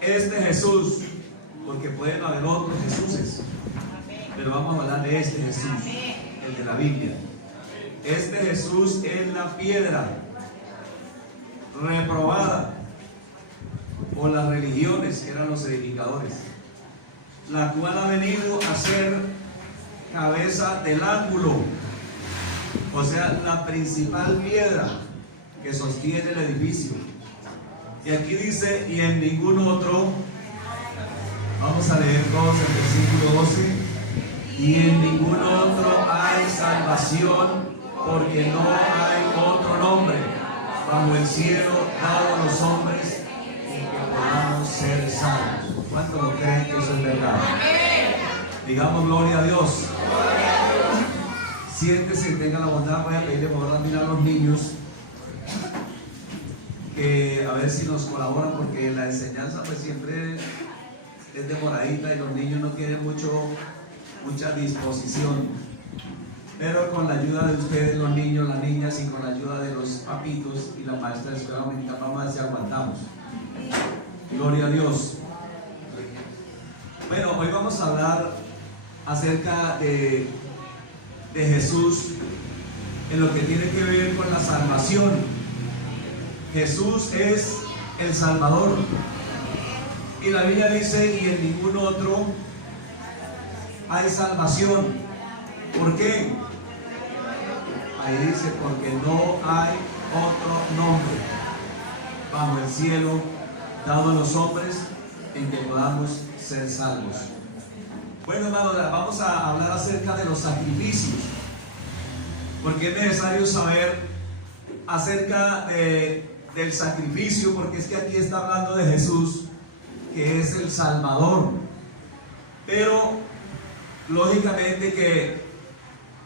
este Jesús, porque pueden haber otros Jesuses, pero vamos a hablar de este Jesús, el de la Biblia. Este Jesús es la piedra reprobada por las religiones, que eran los edificadores, la cual ha venido a ser cabeza del ángulo, o sea, la principal piedra que sostiene el edificio. Y aquí dice, y en ningún otro, vamos a leer todos el versículo 12, y en ningún otro hay salvación, porque no hay otro nombre bajo el cielo dado a los hombres en que podamos ser salvos. ¿Cuántos lo creen que eso es verdad? Digamos gloria a Dios. Siéntese y tenga la bondad. Voy a pedirle por favor a los niños que a ver si nos colaboran, porque la enseñanza pues siempre es demoradita y los niños no tienen mucha disposición, pero con la ayuda de ustedes, los niños, las niñas, y con la ayuda de los papitos y la maestra de escuela dominical, vamos a ver si aguantamos. Gloria a Dios. Bueno, hoy vamos a hablar acerca de Jesús en lo que tiene que ver con la salvación. Jesús es el Salvador, y la Biblia dice, y en ningún otro hay salvación. ¿Por qué? Ahí dice, porque no hay otro nombre bajo el cielo dado a los hombres en que podamos ser salvos. Bueno, hermanos, vamos a hablar acerca de los sacrificios, porque es necesario saber acerca del sacrificio, porque es que aquí está hablando de Jesús, que es el Salvador, pero lógicamente que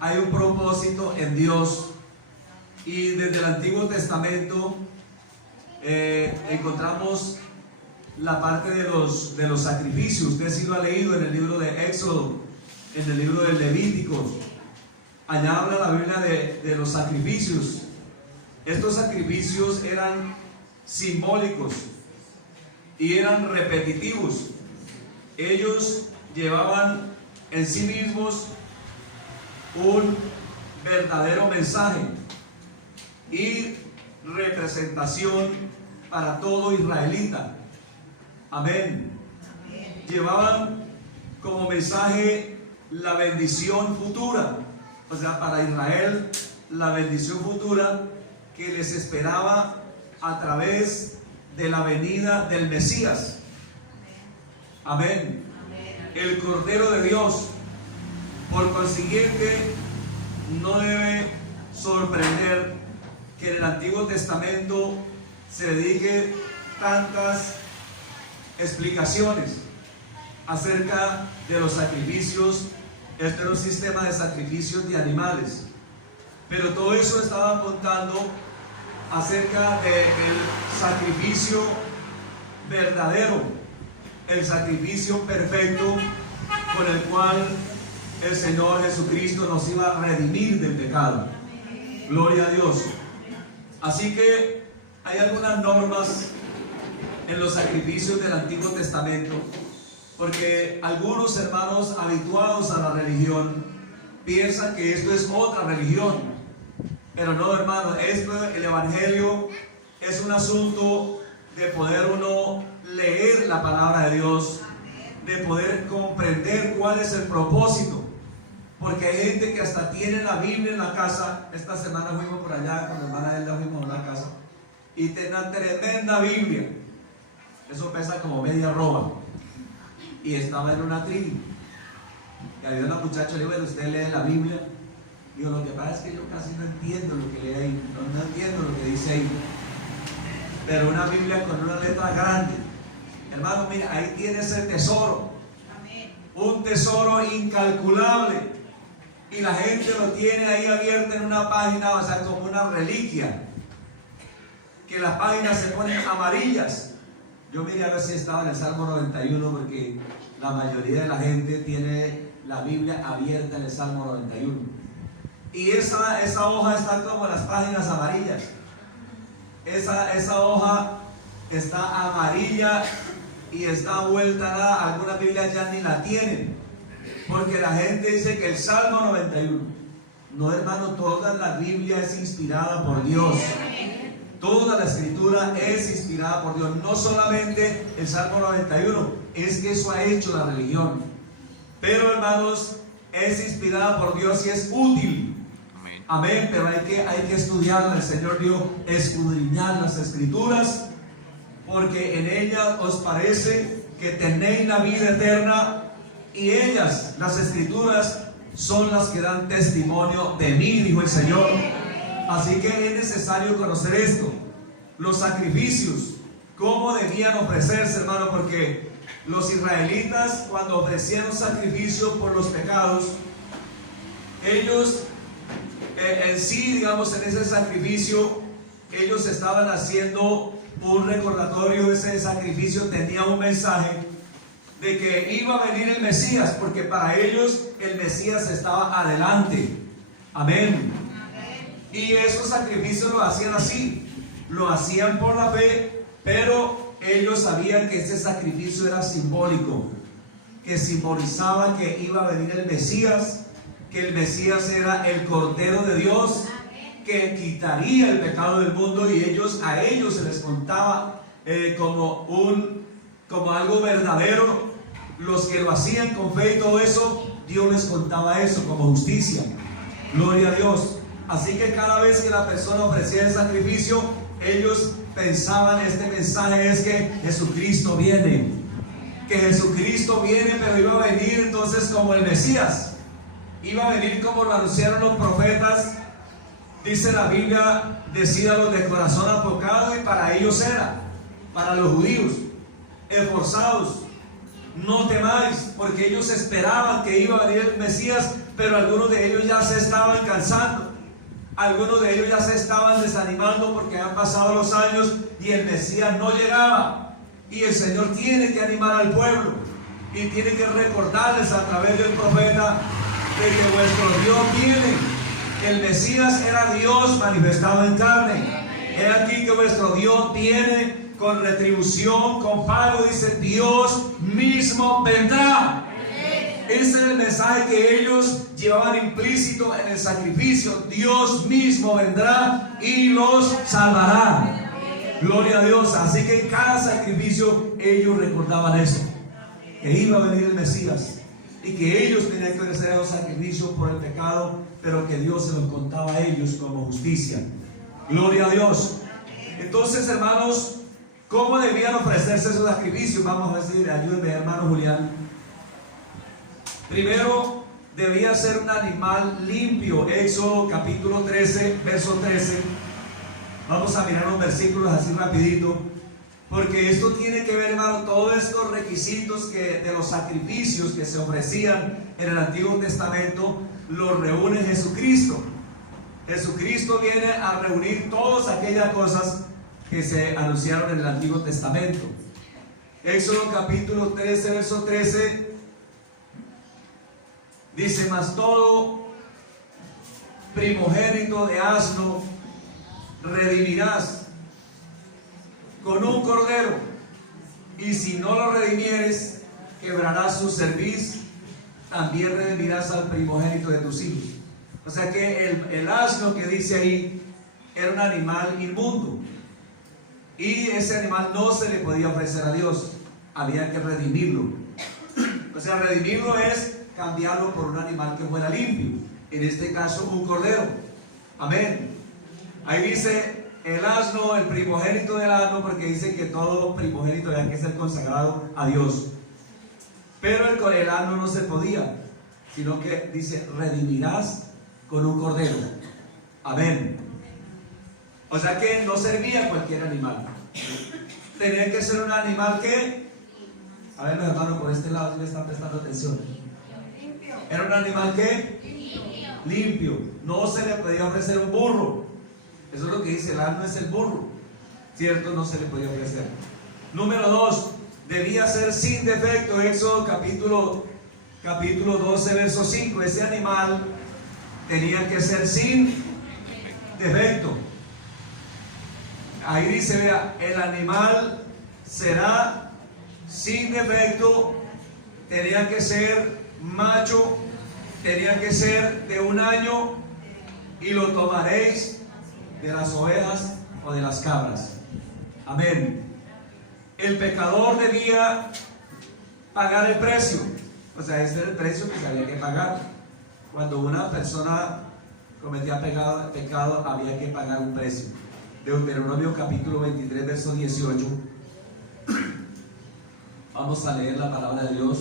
hay un propósito en Dios, y desde el Antiguo Testamento encontramos la parte de los sacrificios. Usted sí lo ha leído en el libro de Éxodo, en el libro de Levítico. Allá habla la Biblia de los sacrificios. Estos sacrificios eran simbólicos y eran repetitivos. Ellos llevaban en sí mismos un verdadero mensaje y representación para todo israelita. Amén. Llevaban como mensaje la bendición futura, o sea, para Israel, la bendición futura que les esperaba a través de la venida del Mesías. Amén. El Cordero de Dios. Por consiguiente, no debe sorprender que en el Antiguo Testamento se dedique tantas explicaciones acerca de los sacrificios. Este era un sistema de sacrificios de animales, pero todo eso estaba apuntando acerca del sacrificio verdadero, el sacrificio perfecto con el cual el Señor Jesucristo nos iba a redimir del pecado. Gloria a Dios. Así que hay algunas normas en los sacrificios del Antiguo Testamento, porque algunos hermanos habituados a la religión piensan que esto es otra religión, pero no, hermanos, el Evangelio es un asunto de poder uno leer la palabra de Dios, de poder comprender cuál es el propósito, porque hay gente que hasta tiene la Biblia en la casa. Esta semana fuimos por allá con la hermana Elda, fuimos a una casa y tiene una tremenda Biblia, eso pesa como media arroba, y estaba en una tribu, y había una muchacha, le digo, bueno, ¿usted lee la Biblia? Digo, lo que pasa es que yo casi no entiendo lo que lee ahí, no entiendo lo que dice ahí, pero una Biblia con una letra grande. Hermano, mira, ahí tienes el tesoro, un tesoro incalculable, y la gente lo tiene ahí abierto en una página, o sea, como una reliquia, que las páginas se ponen amarillas. Yo miré a ver si estaba en el Salmo 91, porque la mayoría de la gente tiene la Biblia abierta en el Salmo 91, y esa hoja está como las páginas amarillas. Esa hoja está amarilla y está vuelta a nada. Algunas Biblias ya ni la tienen, porque la gente dice que el Salmo 91. No, hermano, toda la Biblia es inspirada por Dios. Toda la escritura es inspirada por Dios. No solamente el Salmo 91, es que eso ha hecho la religión. Pero, hermanos, es inspirada por Dios y es útil. Amén, pero hay que estudiarla. El Señor dio escudriñar las escrituras, porque en ellas os parece que tenéis la vida eterna, y ellas, las escrituras, son las que dan testimonio de mí, dijo el Señor. Así que es necesario conocer esto, los sacrificios, cómo debían ofrecerse, hermano, porque los israelitas, cuando ofrecían un sacrificio por los pecados, ellos en sí, digamos, en ese sacrificio, ellos estaban haciendo un recordatorio. Ese sacrificio tenía un mensaje de que iba a venir el Mesías, porque para ellos el Mesías estaba adelante. Amén. Y esos sacrificios lo hacían así, lo hacían por la fe, pero ellos sabían que ese sacrificio era simbólico, que simbolizaba que iba a venir el Mesías, que el Mesías era el Cordero de Dios, que quitaría el pecado del mundo, y a ellos se les contaba como algo verdadero. Los que lo hacían con fe y todo eso, Dios les contaba eso como justicia. Gloria a Dios. Así que cada vez que la persona ofrecía el sacrificio, ellos pensaban, este mensaje es que Jesucristo viene. Que Jesucristo viene, pero iba a venir entonces como el Mesías. Iba a venir como lo anunciaron los profetas. Dice la Biblia, decídalos de corazón apocado, y para ellos era, para los judíos, esforzados, no temáis, porque ellos esperaban que iba a venir el Mesías, pero algunos de ellos ya se estaban cansando. Algunos de ellos ya se estaban desanimando porque han pasado los años y el Mesías no llegaba. Y el Señor tiene que animar al pueblo y tiene que recordarles a través del profeta de que vuestro Dios viene. El Mesías era Dios manifestado en carne. He aquí que vuestro Dios viene con retribución, con pago. Dice, Dios mismo vendrá. Ese es el mensaje que ellos llevaban implícito en el sacrificio. Dios mismo vendrá y los salvará. Gloria a Dios. Así que en cada sacrificio ellos recordaban eso, que iba a venir el Mesías y que ellos tenían que ofrecer los sacrificios por el pecado, pero que Dios se los contaba a ellos como justicia. Gloria a Dios. Entonces, hermanos, ¿cómo debían ofrecerse esos sacrificios? Vamos a decir, ayúdenme, hermano Julián. Primero, debía ser un animal limpio. Éxodo capítulo 13, verso 13. Vamos a mirar unos versículos así rapidito, porque esto tiene que ver, hermano, todos estos requisitos de los sacrificios que se ofrecían en el Antiguo Testamento, los reúne Jesucristo. Jesucristo viene a reunir todas aquellas cosas que se anunciaron en el Antiguo Testamento. Éxodo capítulo 13, verso 13. Dice, mas todo primogénito de asno redimirás con un cordero, y si no lo redimieres, quebrarás su cerviz, también redimirás al primogénito de tus hijos. O sea que el asno que dice ahí era un animal inmundo, y ese animal no se le podía ofrecer a Dios, había que redimirlo. O sea, redimirlo es cambiarlo por un animal que fuera limpio, en este caso un cordero. Amén. Ahí dice el asno, el primogénito del asno, porque dice que todo primogénito había que ser consagrado a Dios. Pero el asno no se podía, sino que dice, redimirás con un cordero. Amén. O sea que no servía cualquier animal, tenía que ser un animal que, a ver, los hermanos por este lado, si me están prestando atención, era un animal que limpio. No se le podía ofrecer un burro. Eso es lo que dice, el asno es el burro, cierto, no se le podía ofrecer. Número 2, debía ser sin defecto. Éxodo capítulo 12, verso 5. Ese animal tenía que ser sin defecto. Ahí dice, vea, el animal será sin defecto, tenía que ser macho, tenía que ser de 1 año, y lo tomaréis de las ovejas o de las cabras. Amén. El pecador debía pagar el precio. O sea, ese era el precio que se había que pagar. Cuando una persona cometía pecado, había que pagar un precio. Deuteronomio capítulo 23, verso 18. Vamos a leer la palabra de Dios.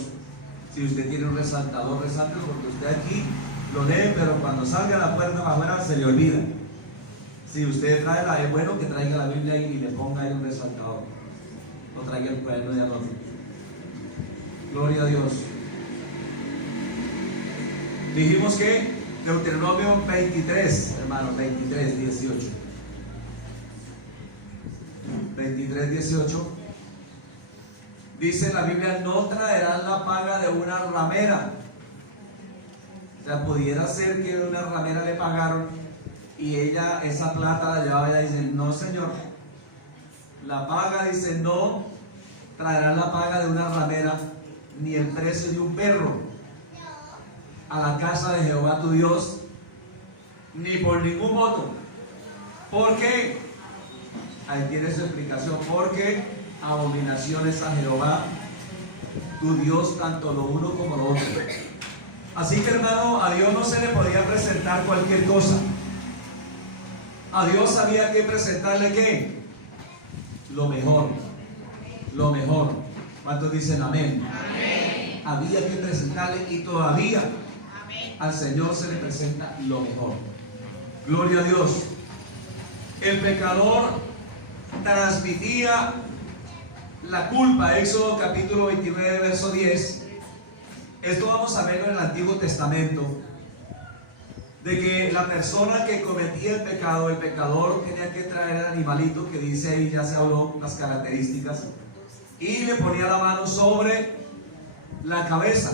Si usted tiene un resaltador, resalte, porque usted aquí lo lee, pero cuando salga a la puerta para afuera se le olvida. Si usted trae es bueno que traiga la Biblia y le ponga ahí un resaltador. O traiga el cuaderno de anote. Gloria a Dios. Dijimos que Deuteronomio 23, hermano, 23, 18. 23, 18. Dice la Biblia: no traerán la paga de una ramera. O sea, pudiera ser que una ramera le pagaron y ella esa plata la llevaba y dice: no, señor. La paga, dice, no traerán la paga de una ramera, ni el precio de un perro a la casa de Jehová tu Dios, ni por ningún voto. ¿Por qué? Ahí tiene su explicación. Porque abominaciones a Jehová tu Dios, tanto lo uno como lo otro. Así que, hermano, a Dios no se le podía presentar cualquier cosa. A Dios había que presentarle ¿qué? Lo mejor. Lo mejor. ¿Cuántos dicen amén? Amén. Había que presentarle, y todavía amén, al Señor se le presenta lo mejor. Gloria a Dios. El pecador transmitía la culpa. Éxodo capítulo 29, verso 10. Esto vamos a verlo en el Antiguo Testamento, de que la persona que cometía el pecado, el pecador, tenía que traer el animalito, que dice ahí, ya se habló las características, y le ponía la mano sobre la cabeza.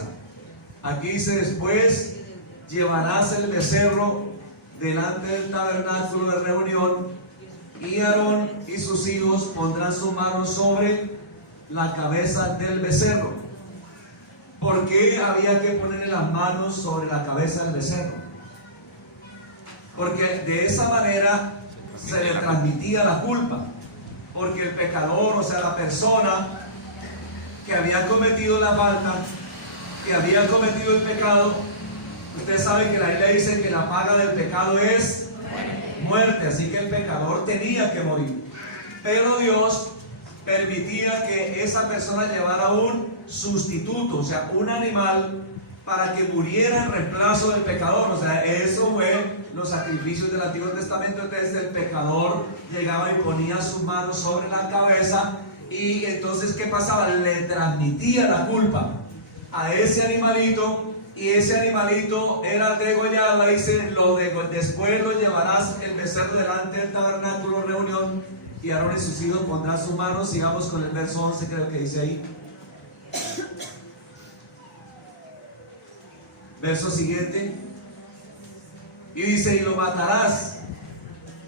Aquí dice: después llevarás el becerro delante del tabernáculo de reunión, y Aarón y sus hijos pondrán sus manos sobre la cabeza del becerro. ¿Por qué había que ponerle las manos sobre la cabeza del becerro? Porque de esa manera se le transmitía la culpa. Porque el pecador, o sea, la persona que había cometido la falta, que había cometido el pecado, usted sabe que la Biblia dice que la paga del pecado es muerte. Así que el pecador tenía que morir. Pero Dios permitía que esa persona llevara un sustituto, o sea, un animal, para que muriera en reemplazo del pecador. O sea, eso fue los sacrificios del Antiguo Testamento. Entonces el pecador llegaba y ponía sus manos sobre la cabeza, y entonces ¿qué pasaba? Le transmitía la culpa a ese animalito, y ese animalito era degollado. Dice: después lo llevarás el becerro delante del tabernáculo de reunión, y Aarón y sus hijos pondrán sus manos. Sigamos con el verso 11, creo que dice ahí. Verso siguiente. Y dice: y lo matarás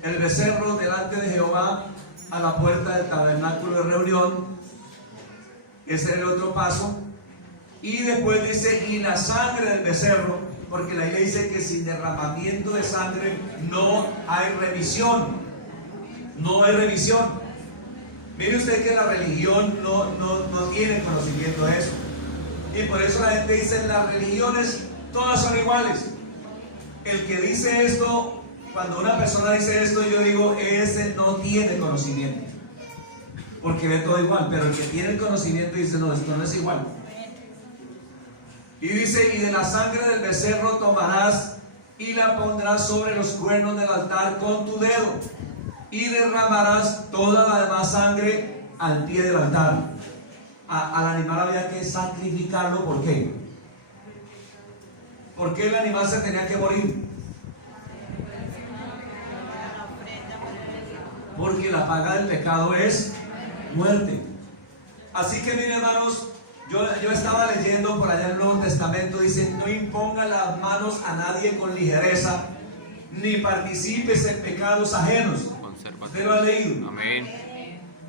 el becerro delante de Jehová a la puerta del tabernáculo de reunión. Ese es el otro paso. Y después dice: y la sangre del becerro, porque la Biblia dice que sin derramamiento de sangre no hay remisión. No hay remisión. Mire usted que la religión no tiene conocimiento de eso. Y por eso la gente dice: las religiones todas son iguales. El que dice esto, cuando una persona dice esto, yo digo: ese no tiene conocimiento, porque ve todo igual. Pero el que tiene el conocimiento dice: no, esto no es igual. Y dice: y de la sangre del becerro tomarás y la pondrás sobre los cuernos del altar con tu dedo, y derramarás toda la demás sangre al pie del altar. Al animal había que sacrificarlo. ¿Por qué? ¿Por qué el animal se tenía que morir? Porque la paga del pecado es muerte. Así que, miren, hermanos, yo estaba leyendo por allá en el Nuevo Testamento. Dice: no imponga las manos a nadie con ligereza, ni participes en pecados ajenos. ¿Usted lo ha leído? Amén.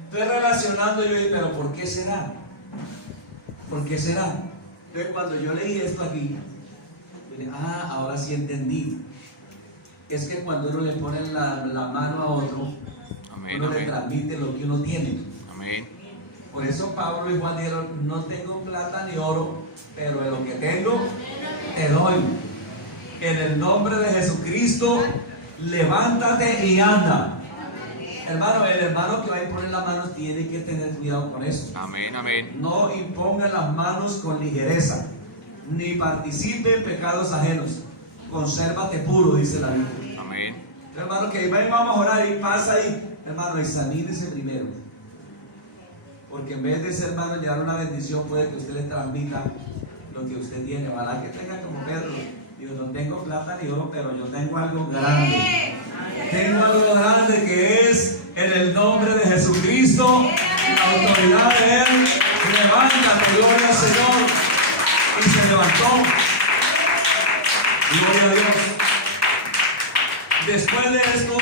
Estoy relacionando yo, pero ¿por qué será? ¿Por qué será? Entonces cuando yo leí esto aquí, dije, ahora sí entendí. Es que cuando uno le pone la mano a otro, Amén, uno le amén. transmite lo que uno tiene. Amén. Por eso Pablo y Juan dijeron, no tengo plata ni oro, pero de lo que tengo, te doy. En el nombre de Jesucristo, levántate y anda. Hermano, el hermano que va a imponer las manos tiene que tener cuidado con eso. Amén, amén. No imponga las manos con ligereza, ni participe en pecados ajenos. Consérvate puro, dice la Biblia. Amén. Hermano, que vamos a orar y pasa ahí. Hermano, examínese primero. Porque en vez de ese hermano llevar una bendición, puede que usted le transmita lo que usted tiene. Ojalá que tenga como Pedro. Digo, no tengo plata ni oro, pero yo tengo algo grande. Tengo algo grande que es en el nombre de Jesucristo, la autoridad de Él. Levántate, gloria al Señor. Y se levantó. Gloria a Dios. Después de esto,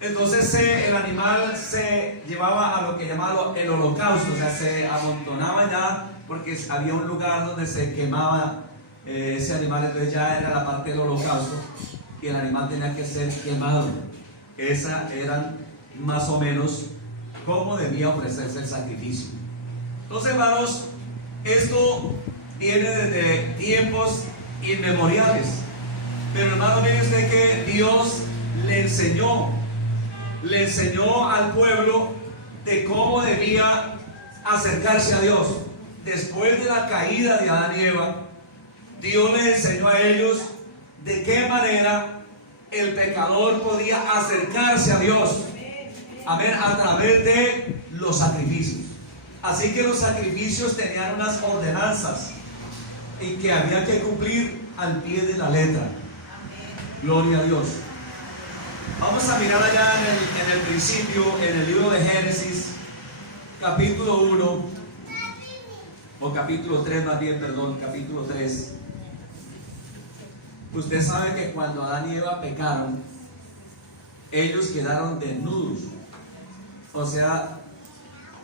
entonces el animal se llevaba a lo que llamaba el holocausto, o sea, se amontonaba ya porque había un lugar donde se quemaba ese animal, entonces ya era la parte del holocausto y el animal tenía que ser quemado. Esa eran más o menos cómo debía ofrecerse el sacrificio. Entonces, hermanos, esto viene desde tiempos inmemoriales, pero hermano, mire usted que Dios le enseñó al pueblo de cómo debía acercarse a Dios. Después de la caída de Adán y Eva, Dios les enseñó a ellos de qué manera el pecador podía acercarse a Dios. Amén, a través de los sacrificios. Así que los sacrificios tenían unas ordenanzas y que había que cumplir al pie de la letra. Gloria a Dios. Vamos a mirar allá en el principio, en el libro de Génesis, capítulo 1, o capítulo 3 más bien, perdón, capítulo 3. Usted sabe que cuando Adán y Eva pecaron, ellos quedaron desnudos, o sea,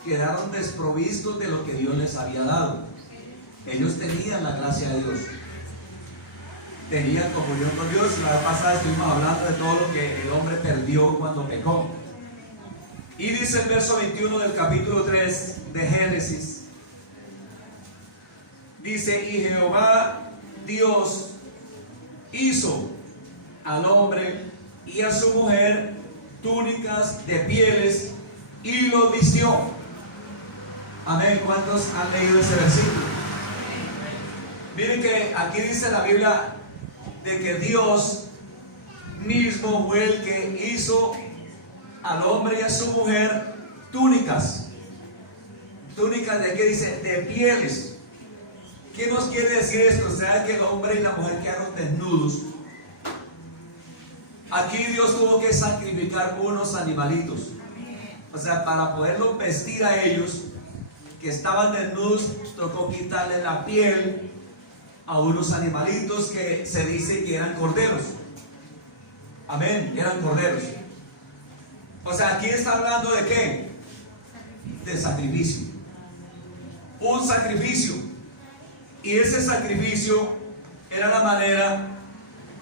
quedaron desprovistos de lo que Dios les había dado. Ellos tenían la gracia de Dios, tenían comunión con Dios. La vez pasada estuvimos hablando de todo lo que el hombre perdió cuando pecó. Y dice el verso 21 del capítulo 3 de Génesis, dice: y Jehová Dios hizo al hombre y a su mujer túnicas de pieles y los vistió. Amén. ¿Cuántos han leído ese versículo? Miren que aquí dice la Biblia de que Dios mismo fue el que hizo al hombre y a su mujer túnicas. Túnicas de qué dice, de pieles. ¿Qué nos quiere decir esto? O sea, que el hombre y la mujer quedaron desnudos. Aquí Dios tuvo que sacrificar unos animalitos. O sea, para poderlos vestir a ellos, que estaban desnudos, tocó quitarle la piel a unos animalitos que se dice que eran corderos. Amén, eran corderos. O sea, aquí está hablando de qué? De sacrificio. Un sacrificio. Y ese sacrificio era la manera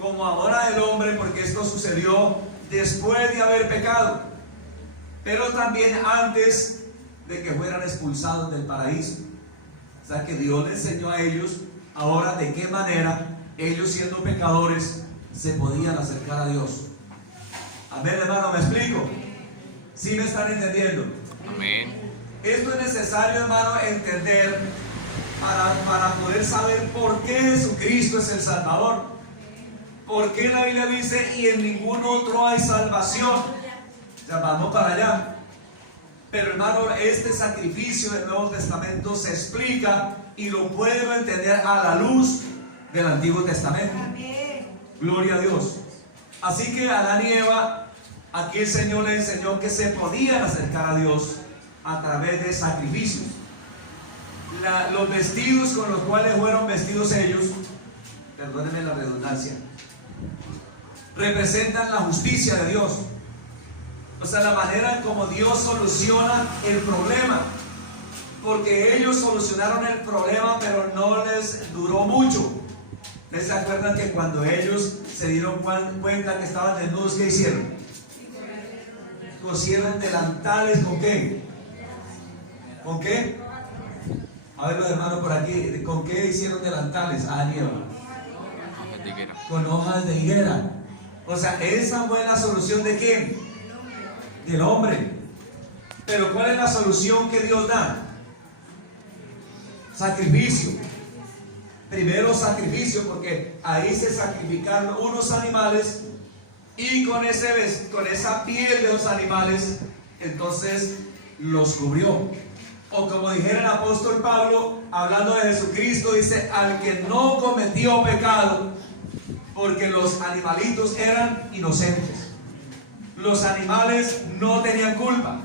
como ahora el hombre, porque esto sucedió después de haber pecado, pero también antes de que fueran expulsados del paraíso. O sea, que Dios les enseñó a ellos ahora de qué manera ellos, siendo pecadores, se podían acercar a Dios. Amén, hermano, ¿me explico? ¿Sí me están entendiendo? Amén. Esto es necesario, hermano, entender para poder saber por qué Jesucristo es el Salvador. ¿Por qué la Biblia dice y en ningún otro hay salvación? Ya vamos para allá. Pero, hermano, este sacrificio del Nuevo Testamento se explica y lo puedo entender a la luz del Antiguo Testamento. Gloria a Dios. Así que Adán y Eva, aquí el Señor les enseñó que se podían acercar a Dios a través de sacrificios. Los vestidos con los cuales fueron vestidos ellos, perdónenme la redundancia, representan la justicia de Dios. O sea, la manera como Dios soluciona el problema. porque ellos solucionaron el problema, pero no les duró mucho. ¿Les se acuerdan que cuando ellos se dieron cuenta que estaban desnudos, qué hicieron? Cosieron delantales, ¿con qué? ¿Con qué? A ver los hermanos por aquí, ¿con qué hicieron delantales? Ah, Nieva. Con hojas de higuera. O sea, esa fue la solución ¿de quién? Del hombre. Pero ¿cuál es la solución que Dios da? Sacrificio. Primero sacrificio, porque ahí se sacrificaron unos animales y con esa piel de los animales entonces los cubrió. O como dijera el apóstol Pablo, hablando de Jesucristo, dice: al que no cometió pecado, porque los animalitos eran inocentes, los animales no tenían culpa.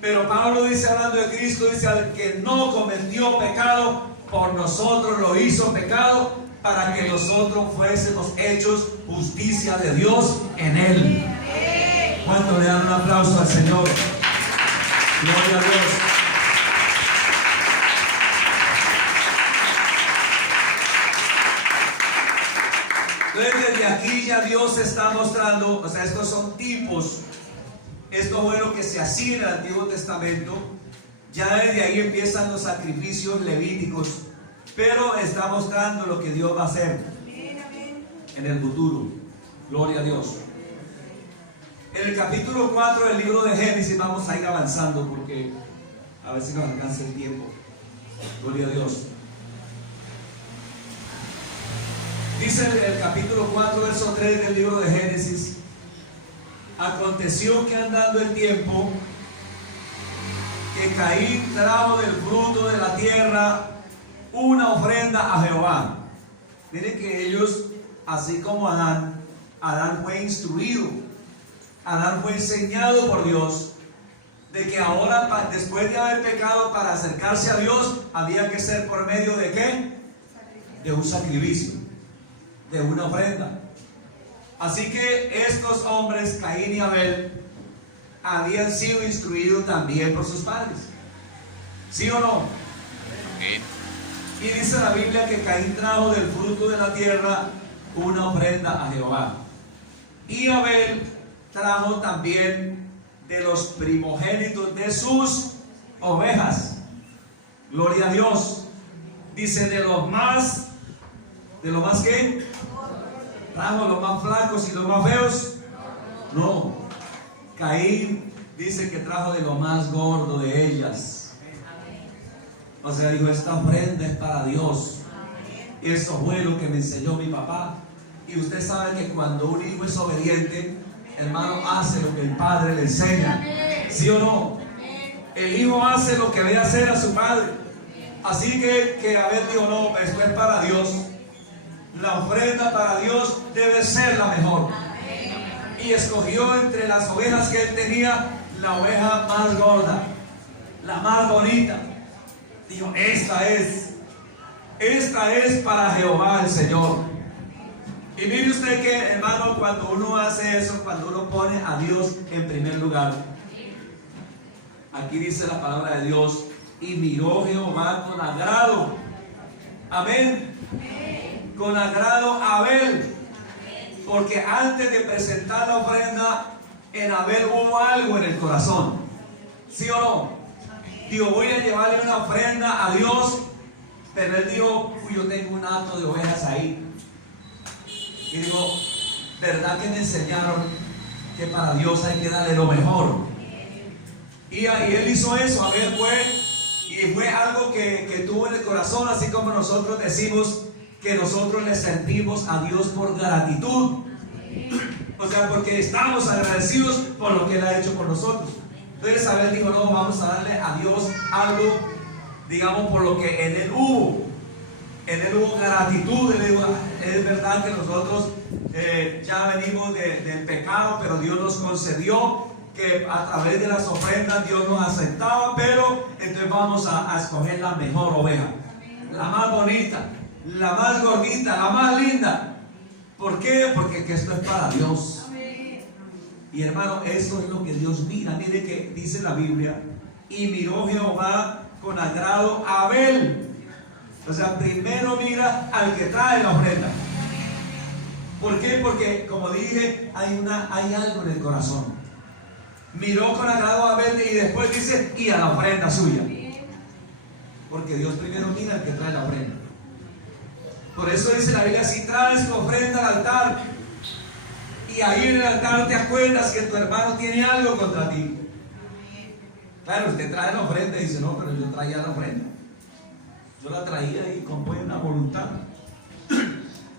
Pero Pablo dice, hablando de Cristo, dice: al que no cometió pecado, por nosotros lo hizo pecado, para que nosotros fuésemos hechos justicia de Dios en él. ¿Cuánto le dan un aplauso al Señor? Gloria a Dios. Entonces desde aquí ya Dios está mostrando, o sea, estos son tipos. Esto fue lo que se hacía en el Antiguo Testamento. Ya desde ahí empiezan los sacrificios levíticos, pero está mostrando lo que Dios va a hacer en el futuro. Gloria a Dios. En el capítulo 4 del libro de Génesis, vamos a ir avanzando porque a ver si nos alcanza el tiempo. Gloria a Dios. Dice el capítulo 4, verso 3 del libro de Génesis: aconteció que andando el tiempo, que Caín trajo del fruto de la tierra una ofrenda a Jehová. Miren que ellos, así como Adán fue instruido, Adán fue enseñado por Dios de que ahora, después de haber pecado, para acercarse a Dios había que ser por medio de ¿qué? De un sacrificio, de una ofrenda. Así que estos hombres, Caín y Abel, habían sido instruidos también por sus padres. ¿Sí o no? Y dice la Biblia que Caín trajo del fruto de la tierra una ofrenda a Jehová. Y Abel trajo también de los primogénitos de sus ovejas. Gloria a Dios. Dice ¿de los más qué? ¿Trajo los más flacos y los más feos? No. Caín dice que trajo de lo más gordo de ellas. O sea, dijo: esta ofrenda es para Dios. Eso fue lo que me enseñó mi papá. Y usted sabe que cuando un hijo es obediente, hermano, hace lo que el padre le enseña. ¿Sí o no? El hijo hace lo que ve hacer a su padre. Así que Abel dijo: no, esto es para Dios. La ofrenda para Dios debe ser la mejor. Y escogió entre las ovejas que él tenía la oveja más gorda, la más bonita. Dijo: esta es para Jehová el Señor. Y mire usted que, hermano, cuando uno hace eso, cuando uno pone a Dios en primer lugar, aquí dice la palabra de Dios: y miró Jehová con agrado. Amén. Con agrado a Abel. Porque antes de presentar la ofrenda, en Abel hubo algo en el corazón. ¿Sí o no? Digo, voy a llevarle una ofrenda a Dios, pero él dijo: yo tengo un hato de ovejas ahí. Y digo, ¿verdad que me enseñaron que para Dios hay que darle lo mejor? Y él hizo eso. Abel fue algo que tuvo en el corazón, así como nosotros decimos que nosotros le servimos a Dios por gratitud. O sea, porque estamos agradecidos por lo que Él ha hecho por nosotros. Entonces Abel dijo: no, vamos a darle a Dios algo, digamos, por lo que en Él hubo. En Él hubo gratitud. Él dijo: es verdad que nosotros ya venimos del pecado, pero Dios nos concedió que a través de las ofrendas Dios nos aceptaba, pero entonces vamos a escoger la mejor oveja, la más bonita, la más gordita, la más linda. ¿Por qué? Porque que esto es para Dios. Y hermano, eso es lo que Dios mira. Mire que dice la Biblia: y miró Jehová con agrado a Abel. O sea, primero mira al que trae la ofrenda. ¿Por qué? Porque, como dije, hay algo en el corazón. Miró con agrado a Abel y después dice, y a la ofrenda suya. Porque Dios primero mira al que trae la ofrenda. Por eso dice la Biblia, si traes tu ofrenda al altar y ahí en el altar te acuerdas que tu hermano tiene algo contra ti. Claro, usted trae la ofrenda y dice, no, pero yo traía la ofrenda. Yo la traía y con buena voluntad.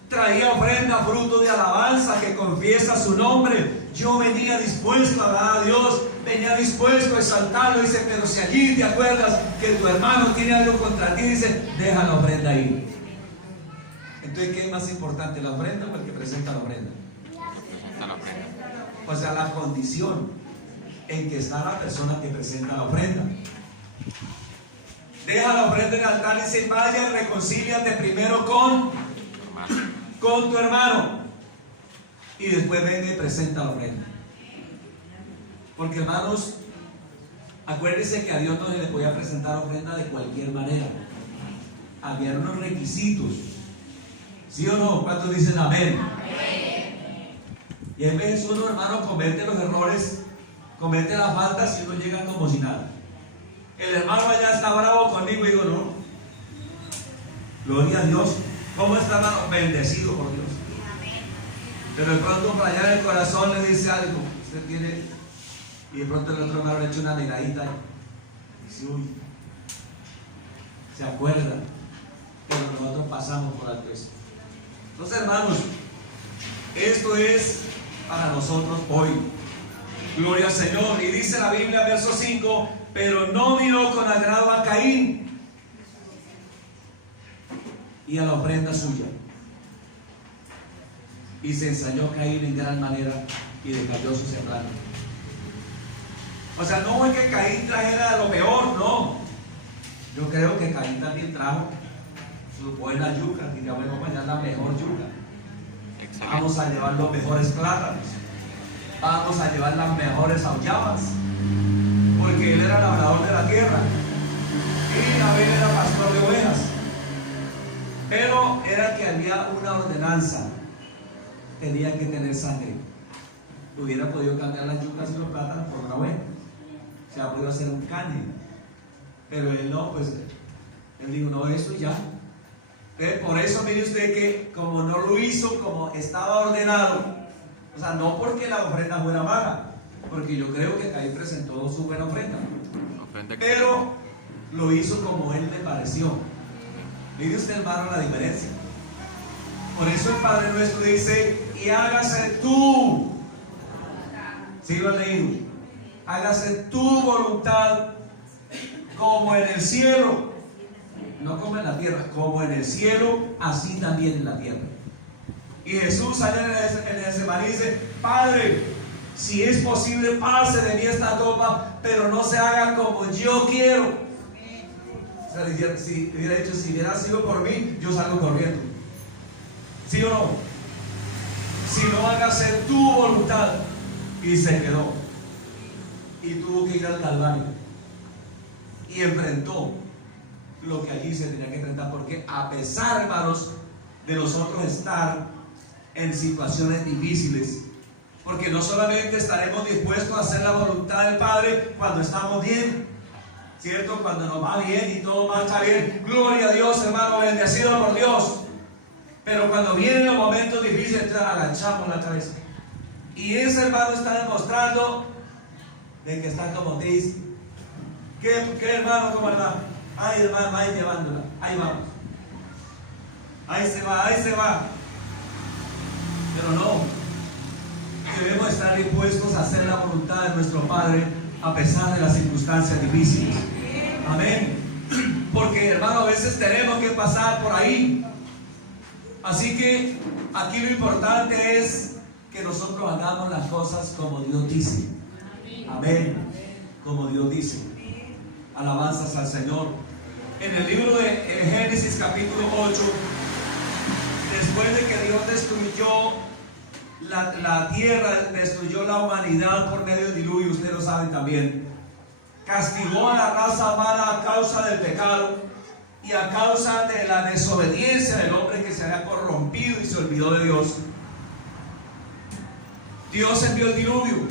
Traía ofrenda, fruto de alabanza que confiesa su nombre. Yo venía dispuesto a dar a Dios, venía dispuesto a exaltarlo. Dice, pero si allí te acuerdas que tu hermano tiene algo contra ti, dice, deja la ofrenda ahí. Entonces, ¿qué es más importante, la ofrenda o el que presenta la ofrenda? O sea, la condición en que está la persona que presenta la ofrenda. Deja la ofrenda en el altar y dice, vaya y reconcíliate primero con tu hermano. Y después venga y presenta la ofrenda. Porque, hermanos, acuérdense que a Dios no se le podía presentar ofrenda de cualquier manera. Había unos requisitos. ¿Sí o no? ¿Cuántos dicen amén? Amén. Y a veces uno, hermano, comete los errores, comete las faltas y uno llega como si nada. El hermano allá está bravo conmigo y digo, no. Gloria a Dios. ¿Cómo está, hermano? Bendecido por Dios. Pero de pronto para allá en el corazón le dice algo. Usted tiene. Y de pronto el otro hermano le echa una miradita. Y dice, uy. Se acuerda. Pero nosotros pasamos por alto eso. Entonces, hermanos, esto es para nosotros hoy. Gloria al Señor. Y dice la Biblia, verso 5, pero no miró con agrado a Caín y a la ofrenda suya. Y se ensañó Caín en gran manera y decayó su semblante. O sea, no es que Caín trajera lo peor, no. Yo creo que Caín también trajo su buena yuca. Diga, bueno, vamos a llevar la mejor yuca. Excelente. Vamos a llevar los mejores plátanos. Vamos a llevar las mejores auyabas. Porque él era labrador de la tierra. Y Abel era pastor de ovejas. Pero era que había una ordenanza. Tenía que tener sangre. Hubiera podido cambiar las yucas y los plátanos por una oveja. Se ha podido hacer un cane. Pero él no, pues él dijo, no, eso ya. Por eso mire usted que como no lo hizo como estaba ordenado, o sea, no porque la ofrenda fuera mala, porque yo creo que Caín presentó su buena ofrenda, pero lo hizo como él le pareció. Mire usted, hermano, la diferencia. Por eso el Padre Nuestro dice, y hágase tú, ¿sí lo han leído? Hágase tu voluntad como en el cielo. No como en la tierra, como en el cielo, así también en la tierra. Y Jesús sale en el Getsemaní y dice, Padre, si es posible, pase de mí esta copa, pero no se haga como yo quiero. O sea, si hubiera dicho, si hubiera sido por mí, yo salgo corriendo. ¿Sí o no? Si no, hágase tu voluntad. Y se quedó. Y tuvo que ir al Calvario. Y enfrentó lo que allí se tenía que enfrentar, porque a pesar, hermanos, de nosotros estar en situaciones difíciles, porque no solamente estaremos dispuestos a hacer la voluntad del Padre cuando estamos bien, ¿cierto? Cuando nos va bien y todo marcha bien, gloria a Dios, hermano, bendecido por Dios. Pero cuando vienen los momentos difíciles, entonces agachamos la cabeza. Y ese hermano está demostrando de que está como triste. ¿Qué hermano, como hermano? Ay, hermano, ahí llevándola, ahí vamos. Ahí se va. Pero no, debemos estar dispuestos a hacer la voluntad de nuestro Padre a pesar de las circunstancias difíciles. Amén. Porque, hermano, a veces tenemos que pasar por ahí. Así que aquí lo importante es que nosotros hagamos las cosas como Dios dice. Amén. Como Dios dice. Alabanzas al Señor. En el libro de Génesis capítulo 8, después de que Dios destruyó la tierra, destruyó la humanidad por medio del diluvio, ustedes lo saben también, castigó a la raza humana a causa del pecado y a causa de la desobediencia del hombre que se había corrompido y se olvidó de Dios. Dios envió el diluvio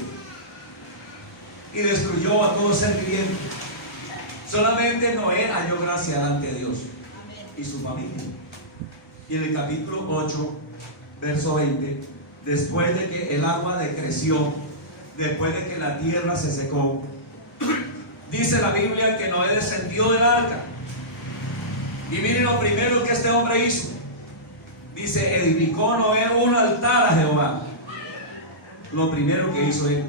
y destruyó a todo ser viviente. Solamente Noé halló gracia ante Dios y su familia. Y en el capítulo 8, verso 20, después de que el agua decreció, después de que la tierra se secó, dice la Biblia que Noé descendió del arca. Y miren lo primero que este hombre hizo. Dice, edificó Noé un altar a Jehová. Lo primero que hizo él.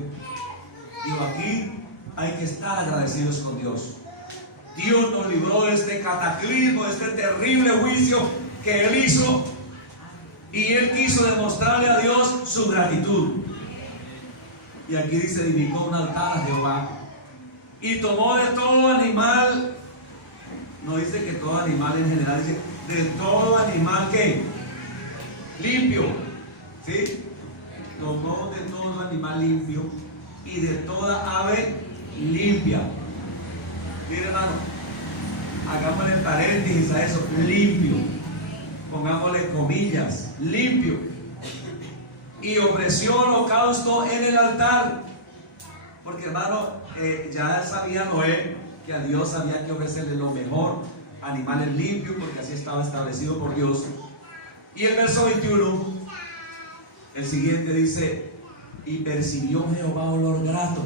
Digo, aquí hay que estar agradecidos con Dios. Dios nos libró de este cataclismo, de este terrible juicio que Él hizo. Y Él quiso demostrarle a Dios su gratitud. Y aquí dice, edificó un altar a Jehová. Y tomó de todo animal, no dice que todo animal en general, dice de todo animal que limpio, ¿sí? Tomó de todo animal limpio y de toda ave limpia. Mire, hermano, hagámosle paréntesis a eso, limpio. Pongámosle comillas, limpio. Y ofreció holocausto en el altar. Porque, hermano, ya sabía Noé que a Dios había que ofrecerle lo mejor, animales limpios, porque así estaba establecido por Dios. Y el verso 21, el siguiente dice, y percibió Jehová olor grato.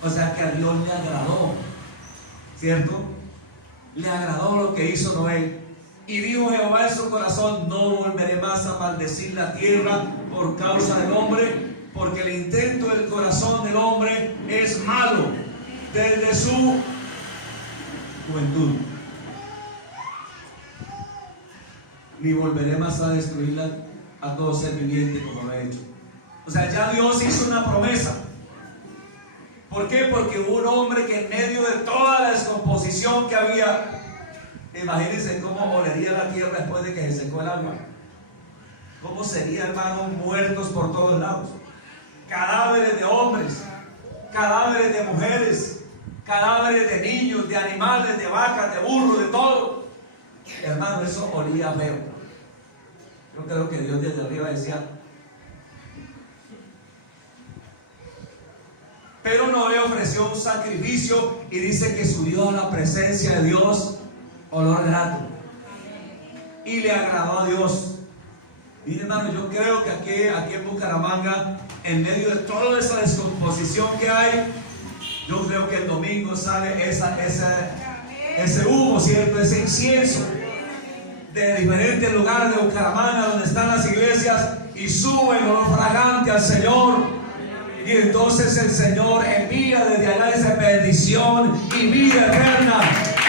O sea que a Dios le agradó, ¿cierto? Le agradó lo que hizo Noé. Y dijo Jehová en su corazón, no volveré más a maldecir la tierra por causa del hombre, porque el intento del corazón del hombre es malo desde su juventud. Ni volveré más a destruirla a todo ser viviente como lo he hecho. O sea, ya Dios hizo una promesa. ¿Por qué? Porque hubo un hombre que en medio de toda la descomposición que había, imagínense cómo olería la tierra después de que se secó el agua. ¿Cómo sería, hermano? Muertos por todos lados. Cadáveres de hombres, cadáveres de mujeres, cadáveres de niños, de animales, de vacas, de burros, de todo. Hermano, eso olía feo. Yo creo que Dios desde arriba decía. Pero Noé ofreció un sacrificio y dice que subió a la presencia de Dios olor grato. Y le agradó a Dios. Mire, hermano, yo creo que aquí en Bucaramanga, en medio de toda esa descomposición que hay, yo creo que el domingo sale ese humo, ¿cierto? Ese incienso de diferentes lugares de Bucaramanga donde están las iglesias y sube el olor fragante al Señor. Y entonces el Señor envía desde allá esa bendición y vida eterna,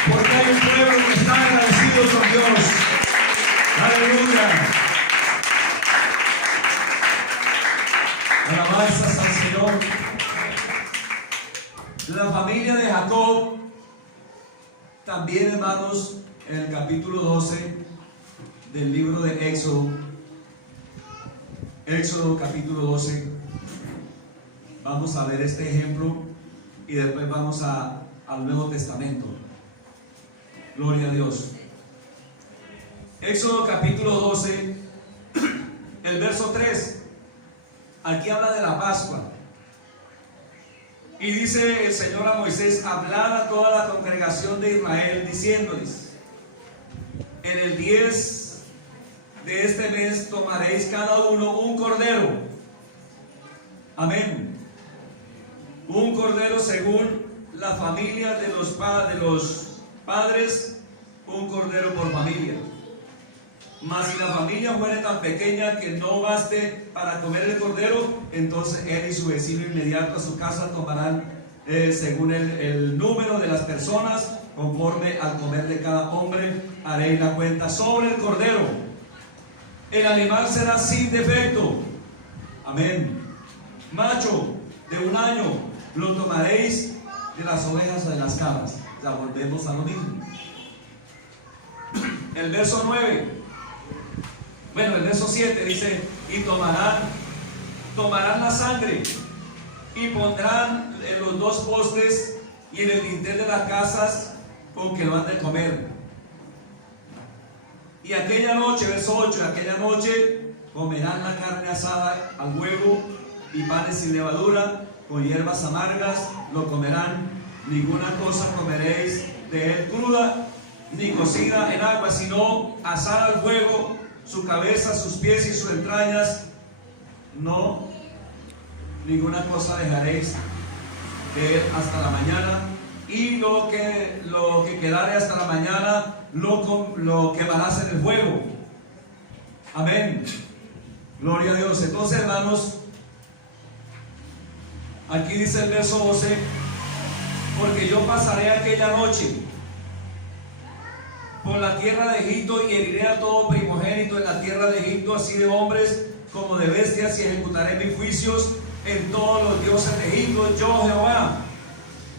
porque hay un pueblo que está agradecido con Dios. Aleluya. Alabanzas al Señor. La familia de Jacob, también, hermanos, en el capítulo 12 del libro de Éxodo, capítulo 12, vamos a ver este ejemplo y después vamos al Nuevo Testamento. Gloria a Dios. Éxodo capítulo 12, el verso 3. Aquí habla de la Pascua. Y dice el Señor a Moisés: hablad a toda la congregación de Israel, diciéndoles: en el 10 de este mes tomaréis cada uno un cordero. Amén. Un cordero según la familia de los padres, un cordero por familia. Mas si la familia fuere tan pequeña que no baste para comer el cordero, entonces él y su vecino inmediato a su casa tomarán según el número de las personas, conforme al comer de cada hombre, haréis la cuenta sobre el cordero. El animal será sin defecto. Amén. Macho de 1 año, lo tomaréis de las ovejas o de las cabras. Ya volvemos a lo mismo. El verso 9, bueno, el verso 7 dice: y tomarán la sangre y pondrán en los 2 postes y en el dintel de las casas con que lo han de comer. Y aquella noche, verso 8, aquella noche comerán la carne asada al huevo y panes sin levadura, con hierbas amargas lo comerán. Ninguna cosa comeréis de él cruda, ni cocida en agua, sino asada al fuego, su cabeza, sus pies y sus entrañas. No, ninguna cosa dejaréis de él hasta la mañana, y lo que quedare hasta la mañana lo quemarás en el fuego. Amén. Gloria a Dios. Entonces, hermanos, aquí dice el verso 12: porque yo pasaré aquella noche por la tierra de Egipto y heriré a todo primogénito en la tierra de Egipto, así de hombres como de bestias, y ejecutaré mis juicios en todos los dioses de Egipto, yo Jehová.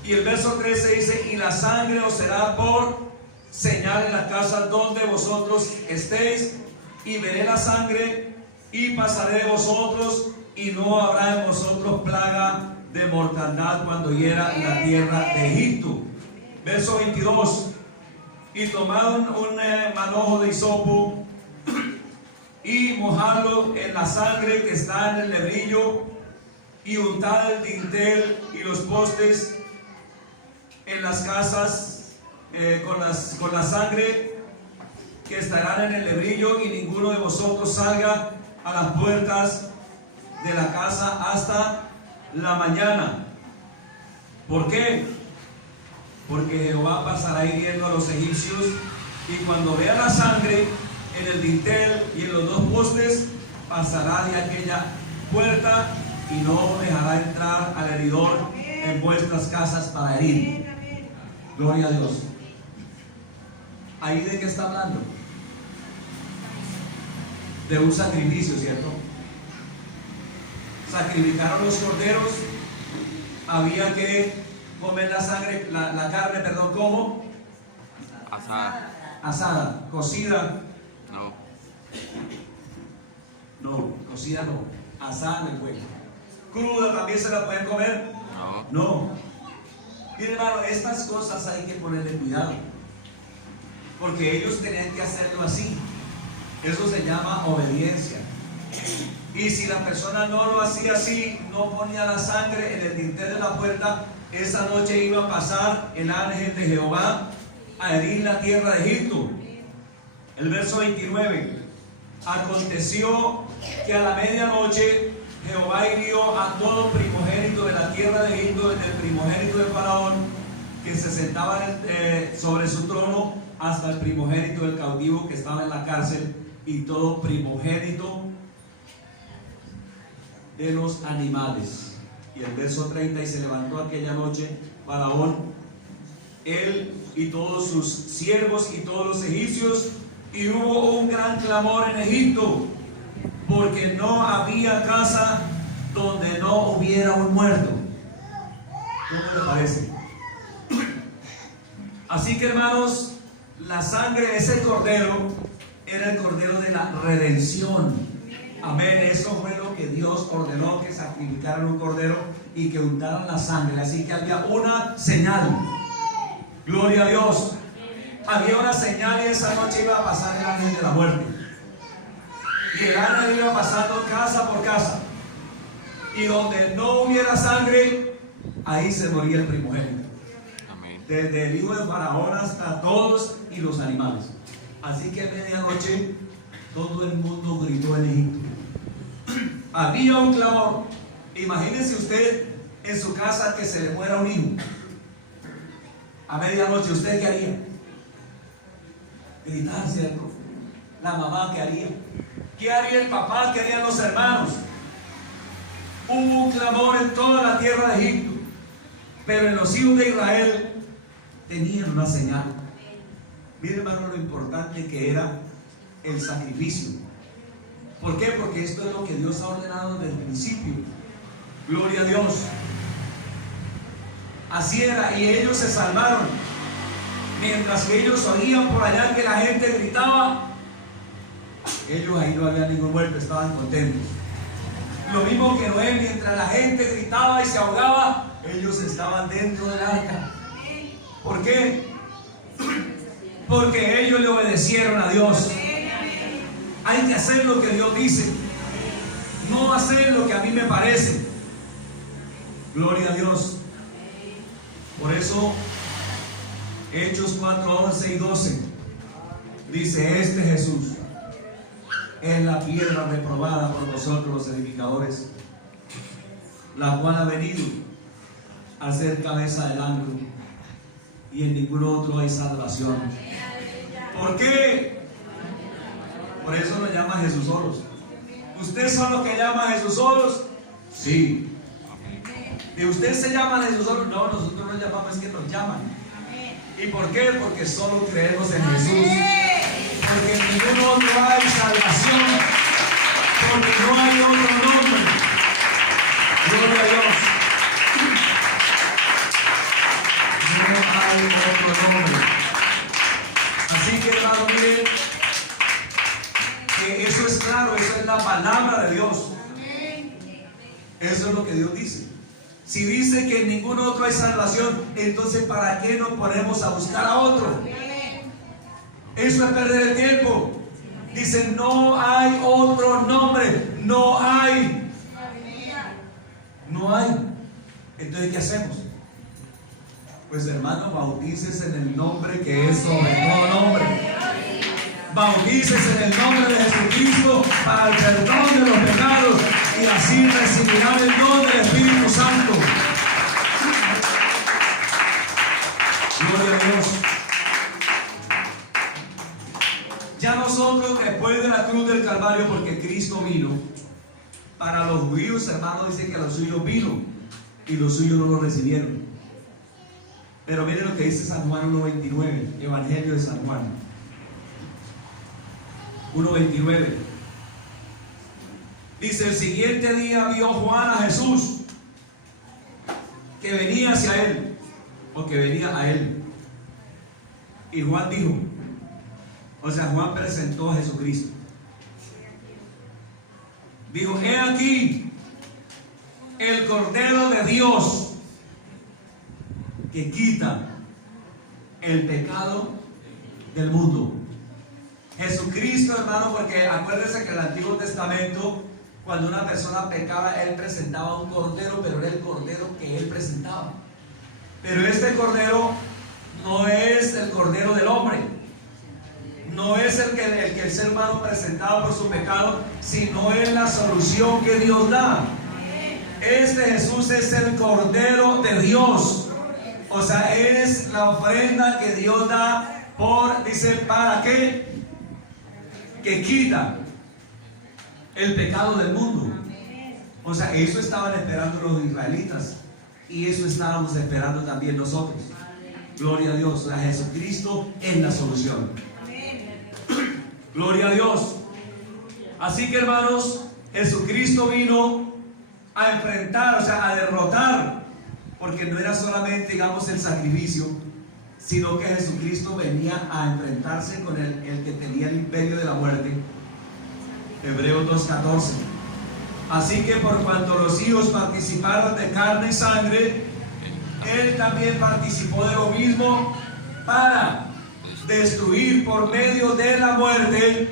Y el verso 13 dice: y la sangre os será por señal en las casas donde vosotros estéis, y veré la sangre y pasaré de vosotros, y no habrá en vosotros plaga de mortandad cuando hiera la tierra de Egipto. Verso 22: y tomad un manojo de hisopo y mojadlo en la sangre que está en el lebrillo, y untad el dintel y los postes en las casas con la sangre que estarán en el lebrillo, y ninguno de vosotros salga a las puertas de la casa hasta la mañana. ¿Por qué? Porque Jehová pasará hiriendo a los egipcios, y cuando vea la sangre en el dintel y en los dos postes, pasará de aquella puerta y no dejará entrar al heridor en vuestras casas para herir. Gloria a Dios. ¿Ahí de qué está hablando? De un sacrificio, ¿cierto? Sacrificaron los corderos, había que comer la sangre, la carne, perdón, ¿cómo? Asada. Asada, cocida. No, cocida no, asada en el fuego. ¿Cruda también se la pueden comer? No. Miren, hermano, estas cosas hay que ponerle cuidado, porque ellos tenían que hacerlo así. Eso se llama obediencia. Y si la persona no lo hacía así, no ponía la sangre en el dintel de la puerta, esa noche iba a pasar el ángel de Jehová a herir la tierra de Egipto. El verso 29: aconteció que a la medianoche Jehová hirió a todo primogénito de la tierra de Egipto, desde el primogénito de Faraón que se sentaba sobre su trono, hasta el primogénito del cautivo que estaba en la cárcel, y todo primogénito de los animales. Y el verso 30: y se levantó aquella noche Faraón, él y todos sus siervos y todos los egipcios, y hubo un gran clamor en Egipto, porque no había casa donde no hubiera un muerto. ¿Cómo le parece? Así que, hermanos, la sangre de ese cordero era el cordero de la redención. Amén. Eso fue lo que Dios ordenó, que sacrificaran un cordero y que untaran la sangre. Así que había una señal. Gloria a Dios. Había una señal, y esa noche iba a pasar el ángel de la muerte. Y el ángel iba pasando casa por casa. Y donde no hubiera sangre, ahí se moría el primogénito. Amén. Desde el hijo de Faraón hasta todos y los animales. Así que a medianoche todo el mundo gritó en Egipto. Había un clamor. Imagínese usted en su casa que se le muera un hijo. A medianoche, ¿usted qué haría? Gritar, ¿cierto? La mamá, ¿qué haría? ¿Qué haría el papá? ¿Qué harían los hermanos? Hubo un clamor en toda la tierra de Egipto, pero en los hijos de Israel tenían una señal. Miren, hermano, lo importante que era el sacrificio. ¿Por qué? Porque esto es lo que Dios ha ordenado desde el principio. Gloria a Dios. Así era, y ellos se salvaron. Mientras que ellos oían por allá que la gente gritaba, ellos ahí no había ningún muerto, estaban contentos. Lo mismo que Noé, mientras la gente gritaba y se ahogaba, ellos estaban dentro del arca. ¿Por qué? Porque ellos le obedecieron a Dios. Hay que hacer lo que Dios dice, no hacer lo que a mí me parece. Gloria a Dios. Por eso Hechos 4, 11 y 12 dice: este Jesús es la piedra reprobada por vosotros los edificadores, la cual ha venido a ser cabeza del ángulo, y en ningún otro hay salvación. ¿Por qué? Por eso lo llama Jesús solos. ¿Usted son los que llama Jesús solos? Sí. ¿De usted se llama Jesús solos? No, nosotros nos llamamos, es que nos llaman. ¿Y por qué? Porque solo creemos en Jesús. Porque en ningún otro hay salvación. Porque no hay otro nombre. Gloria a Dios. No hay otro nombre. Así que, hermano, miren, que eso es claro, eso es la palabra de Dios. Eso es lo que Dios dice. Si dice que en ningún otro hay salvación, entonces ¿para qué nos ponemos a buscar a otro? Eso es perder el tiempo. Dice: no hay otro nombre. No hay. No hay. Entonces, ¿qué hacemos? Pues, hermano, bautícese en el nombre que es sobre todo nombre. Bautícese en el nombre de Jesucristo para el perdón de los pecados, y así recibirán el don del Espíritu Santo. Gloria a Dios. Ya nosotros, después de la cruz del Calvario, porque Cristo vino, para los judíos, hermanos, dice que a los suyos vino y los suyos no lo recibieron. Pero miren lo que dice San Juan 1:29, Evangelio de San Juan 1:29. Dice: el siguiente día vio Juan a Jesús que venía hacia él, o que venía a él. Y Juan dijo, o sea, Juan presentó a Jesucristo. Dijo: he aquí el Cordero de Dios que quita el pecado del mundo. Jesucristo, hermano, porque acuérdense que en el Antiguo Testamento, cuando una persona pecaba, él presentaba un cordero, pero era el cordero que él presentaba. Pero este cordero no es el cordero del hombre, no es el que el ser humano presentaba por su pecado, sino es la solución que Dios da. Este Jesús es el Cordero de Dios, o sea, es la ofrenda que Dios da dice, ¿para qué? Que quita el pecado del mundo. O sea, eso estaban esperando los israelitas, y eso estábamos esperando también nosotros. Gloria a Dios. O sea, Jesucristo es la solución. Gloria a Dios. Así que, hermanos, Jesucristo vino a enfrentar, o sea, a derrotar, porque no era solamente, digamos, el sacrificio, sino que Jesucristo venía a enfrentarse con el que tenía el imperio de la muerte. Hebreos 2:14. Así que por cuanto los hijos participaron de carne y sangre, Él también participó de lo mismo, para destruir por medio de la muerte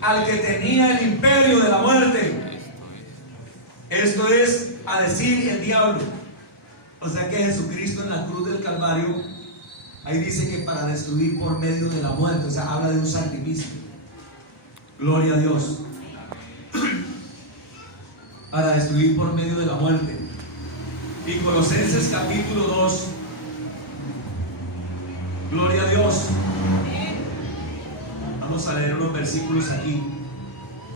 al que tenía el imperio de la muerte. Esto es a decir, el diablo. O sea que Jesucristo en la cruz del Calvario, ahí dice que para destruir por medio de la muerte, o sea, habla de un sacrificio. Gloria a Dios. Para destruir por medio de la muerte. Y Colosenses capítulo 2. Gloria a Dios. Vamos a leer unos versículos aquí.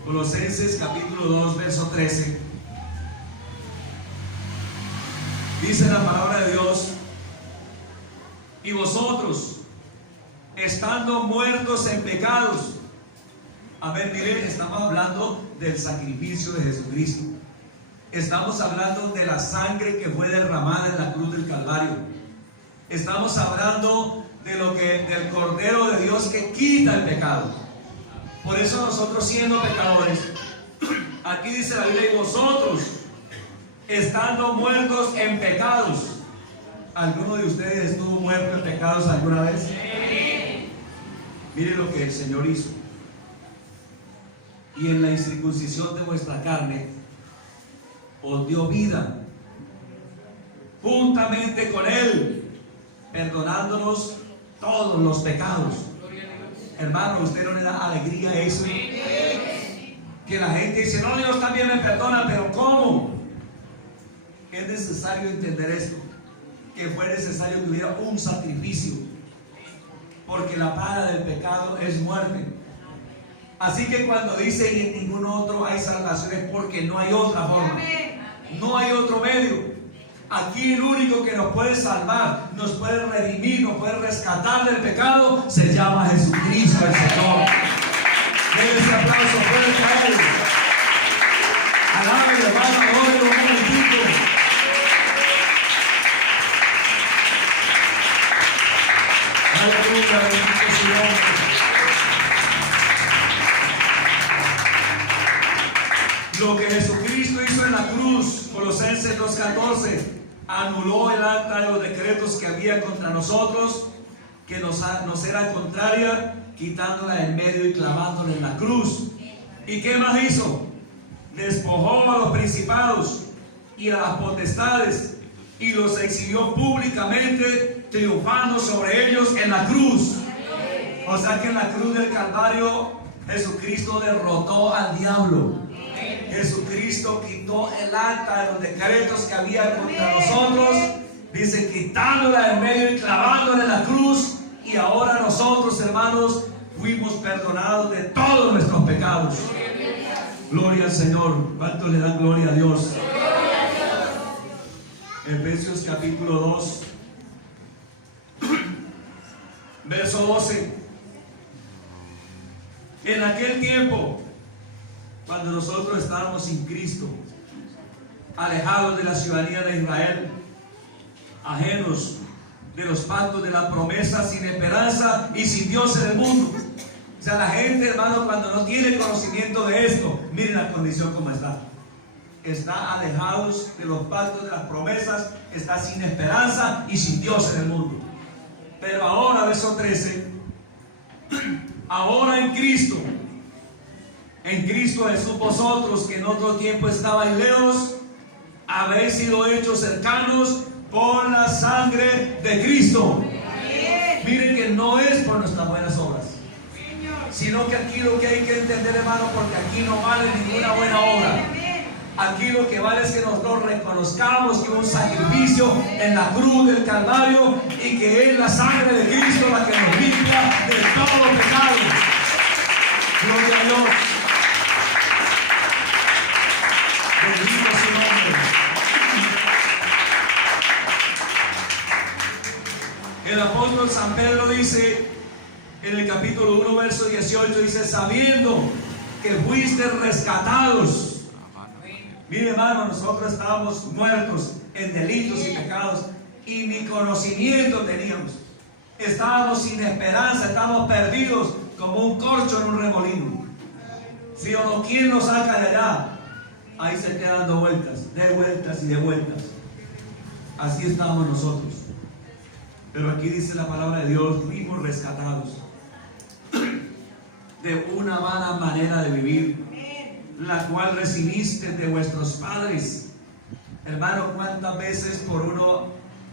Colosenses capítulo 2, verso 13. Dice la palabra de Dios: y vosotros, estando muertos en pecados. A ver, miren, estamos hablando del sacrificio de Jesucristo. Estamos hablando de la sangre que fue derramada en la cruz del Calvario. Estamos hablando del Cordero de Dios que quita el pecado. Por eso nosotros, siendo pecadores, aquí dice la Biblia: y vosotros, estando muertos en pecados. ¿Alguno de ustedes estuvo muerto en pecados alguna vez? Sí. Mire lo que el Señor hizo. Y en la incircuncisión de vuestra carne os dio vida juntamente con Él, perdonándonos todos los pecados. Hermano, ¿usted no le da alegría a eso? Que la gente dice, no, Dios también me perdona, pero ¿cómo? Es necesario entender esto, que fue necesario que hubiera un sacrificio, porque la paga del pecado es muerte. Así que cuando dice y en ningún otro hay salvación, es porque no hay otra forma, no hay otro medio. Aquí el único que nos puede salvar, nos puede redimir, nos puede rescatar del pecado, se llama Jesucristo el Señor. Denle ese aplauso fuerte a Él. Alábele, hermano, adórelo un momentito. Aleluya, bendito su nombre. Lo que Jesucristo hizo en la cruz, Colosenses 2:14, anuló el acta de los decretos que había contra nosotros, que nos era contraria, quitándola en medio y clavándola en la cruz. ¿Y qué más hizo? Despojó a los principados y a las potestades y los exhibió públicamente, triunfando sobre ellos en la cruz. O sea que en la cruz del Calvario Jesucristo derrotó al diablo. Jesucristo quitó el acta de los decretos que había contra nosotros, dice, quitándola en medio y clavándola en la cruz. Y ahora nosotros, hermanos, fuimos perdonados de todos nuestros pecados. Gloria al Señor. ¿Cuántos le dan gloria a Dios? Efesios capítulo 2, verso 12. En aquel tiempo, cuando nosotros estábamos sin Cristo, alejados de la ciudadanía de Israel, ajenos de los pactos de la promesa, sin esperanza y sin Dios en el mundo. O sea, la gente, hermano, cuando no tiene conocimiento de esto, miren la condición como está. Está alejados de los pactos de las promesas, está sin esperanza y sin Dios en el mundo. Pero ahora, verso 13, ahora en Cristo Jesús, vosotros que en otro tiempo estabais lejos, habéis sido hechos cercanos por la sangre de Cristo. Miren que no es por nuestras buenas obras, sino que aquí lo que hay que entender, hermano, porque aquí no vale ninguna buena obra. Aquí lo que vale es que nosotros reconozcamos que hubo un sacrificio en la cruz del Calvario y que es la sangre de Cristo la que nos limpia de todo pecado. Gloria a Dios. Bendito su nombre. El apóstol San Pedro dice en el capítulo 1, verso 18, dice, sabiendo que fuiste rescatados. Mire, hermano, nosotros estábamos muertos en delitos y pecados y ni conocimiento teníamos. Estábamos sin esperanza, estábamos perdidos como un corcho en un remolino. ¿Sí o no? ¿Quién nos saca de allá? Ahí se queda dando vueltas, de vueltas y de vueltas. Así estábamos nosotros. Pero aquí dice la palabra de Dios, fuimos rescatados de una vana manera de vivir, la cual recibiste de vuestros padres. Hermano, ¿cuántas veces por uno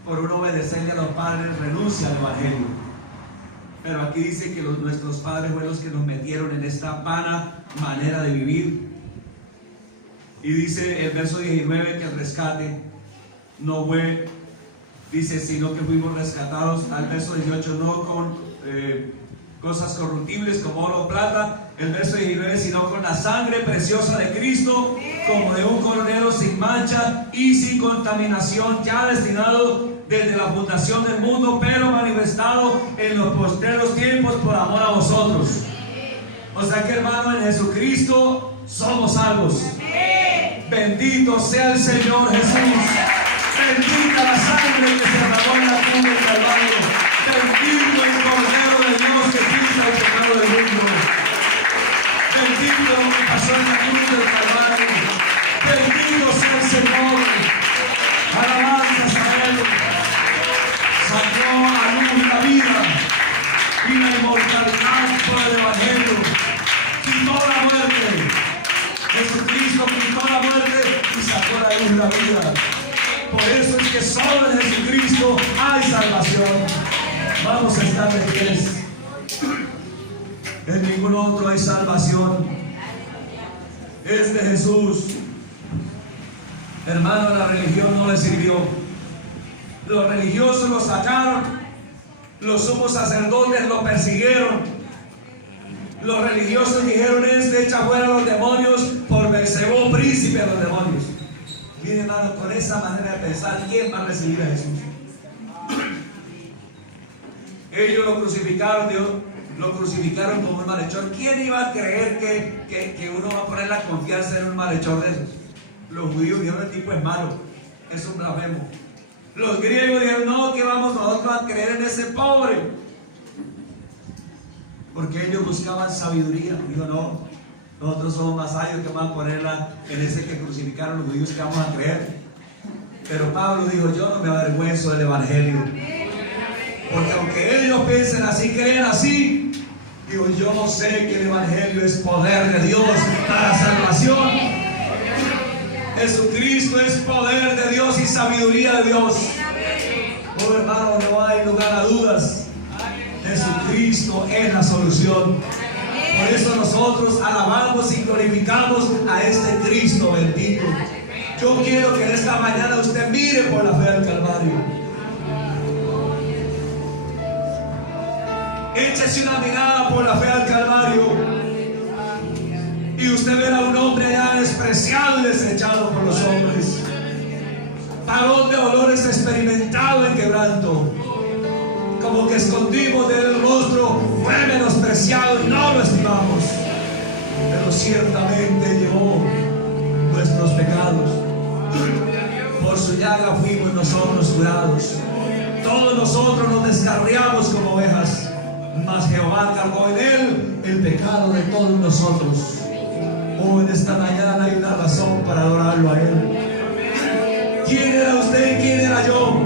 obedecerle a los padres renuncia al evangelio? Pero aquí dice que nuestros padres fueron los que nos metieron en esta vana manera de vivir. Y dice el verso 19 que el rescate no fue, dice, sino que fuimos rescatados, al verso 18, no con cosas corruptibles como oro o plata. El verso 19, sino con la sangre preciosa de Cristo, como de un cordero sin mancha y sin contaminación, ya destinado desde la fundación del mundo, pero manifestado en los postreros tiempos por amor a vosotros. O sea que, hermano, en Jesucristo somos salvos. Bendito sea el Señor Jesús. Bendita la sangre que se derramó en la cruz del Calvario. Bendito el Cordero de Dios que quita el pecado del mundo. Bendito lo que pasó en la cruz del Calvario. Bendito sea el Señor. Alabanzas a Él. Por eso es que solo en Jesucristo hay salvación. Vamos a estar de pies. En ningún otro hay salvación. Es de Jesús. Hermano, la religión no le sirvió. Los religiosos lo sacaron. Los sumos sacerdotes lo persiguieron. Los religiosos dijeron: este echa fuera a los demonios por Beelzebú, príncipe de los demonios. Miren, hermano, con esa manera de pensar, ¿quién va a recibir a Jesús? Ellos lo crucificaron, Dios lo crucificaron como un malhechor. ¿Quién iba a creer que uno va a poner la confianza en un malhechor de esos? Los judíos dijeron: el tipo es malo, es un blasfemo. Los griegos dijeron: no, que vamos nosotros a creer en ese pobre. Porque ellos buscaban sabiduría. Dijo: no, nosotros somos más sabios, que vamos a ponerla en ese que crucificaron los judíos, que vamos a creer. Pero Pablo dijo: yo no me avergüenzo del evangelio. Porque aunque ellos piensen así, creen así, digo, yo no sé que el evangelio es poder de Dios para salvación. Jesucristo es poder de Dios y sabiduría de Dios. Oh, hermano, no hay lugar a dudas. Jesucristo es la solución. Por eso nosotros alabamos y glorificamos a este Cristo bendito. Yo quiero que en esta mañana usted mire por la fe del Calvario. Échese una mirada por la fe al Calvario y usted verá un hombre ya despreciado y desechado por los hombres, varón de dolores, experimentado en quebranto, como que escondimos de él el rostro, fue menospreciado y no lo estimamos, pero ciertamente llevó nuestros pecados, por su llaga fuimos nosotros curados. Todos nosotros nos descarriamos como ovejas, mas Jehová cargó en él el pecado de todos nosotros. Oh, en esta mañana hay una razón para adorarlo a él. ¿Quién era usted? ¿Quién era yo?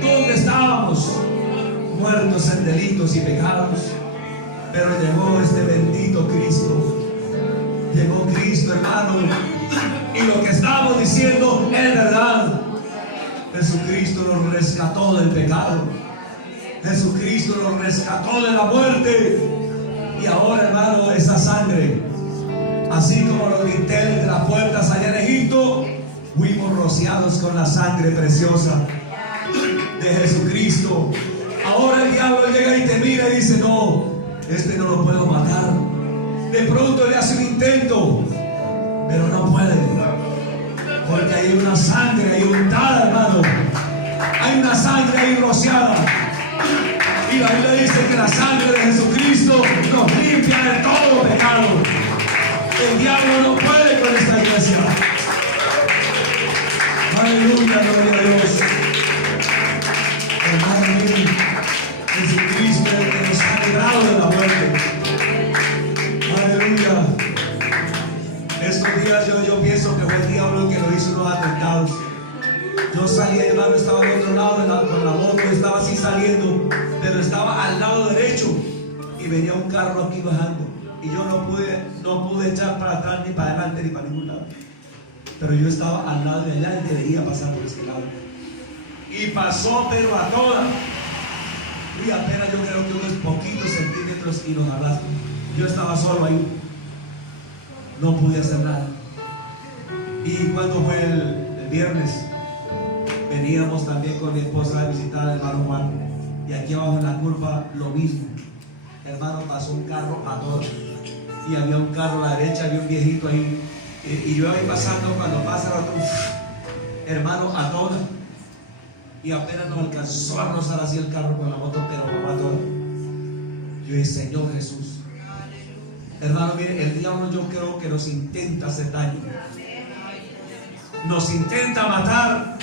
¿Dónde estábamos? Muertos en delitos y pecados. Pero llegó este bendito Cristo. Llegó Cristo, hermano. Y lo que estamos diciendo es verdad. Jesucristo nos rescató del pecado. Jesucristo nos rescató de la muerte. Y ahora, hermano, esa sangre, así como los dinteles de las puertas allá en Egipto, fuimos rociados con la sangre preciosa de Jesucristo. Ahora el diablo llega y te mira y dice: no, este no lo puedo matar. De pronto le hace un intento, pero no puede, porque hay una sangre ahí untada, hermano. Hay una sangre ahí rociada. Y la Biblia dice que la sangre de Jesucristo nos limpia de todo pecado. El diablo no puede con esta iglesia. Aleluya, gloria a Dios. Hermano mío, Jesucristo es el que nos ha librado de la muerte. Aleluya. Estos días yo pienso que fue el diablo el que nos hizo los atentados. Yo salía, hermano, estaba al otro lado con la moto, estaba así saliendo, pero estaba al lado derecho y venía un carro aquí bajando y yo no pude echar para atrás ni para adelante ni para ningún lado, pero yo estaba al lado de allá y debería pasar por ese lado y pasó, pero a toda, y apenas yo creo que unos poquitos centímetros y nos arrastró. Yo estaba solo ahí, no pude hacer nada. Y cuando fue el viernes, veníamos también con mi esposa a visitar al hermano Juan, y aquí abajo en la curva lo mismo. Hermano, pasó un carro a todos y había un carro a la derecha, había un viejito ahí, y yo ahí pasando, cuando pasa el otro, hermano, a todas, y apenas nos alcanzó a rozar así el carro con la moto, pero vamos a todas. Yo dije: Señor Jesús. Hermano, mire, el diablo yo creo que nos intenta hacer daño, nos intenta matar.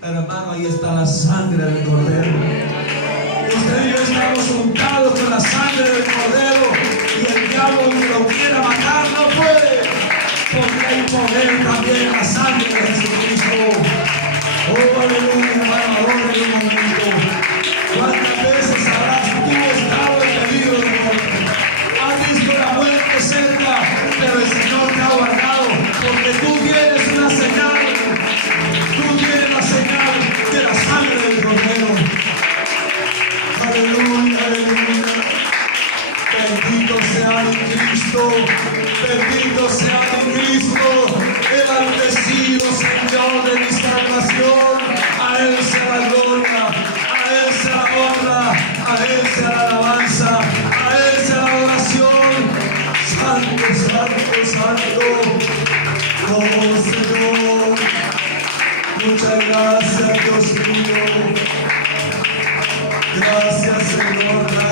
Pero hermano, ahí está la sangre del Cordero. Usted y yo estamos untados con la sangre del Cordero, y el diablo, que lo quiera matar, no puede, porque hay poder también en la sangre de Jesucristo. Oh, aleluya, hermano, ahora en un momento. ¿Cuántas veces habrás tú estado en peligro de muerte? Has visto la muerte cerca, pero el Señor te ha guardado, porque tú tienes una señal. Tú tienes la Muchas gracias, Dios mío. Gracias, Señor.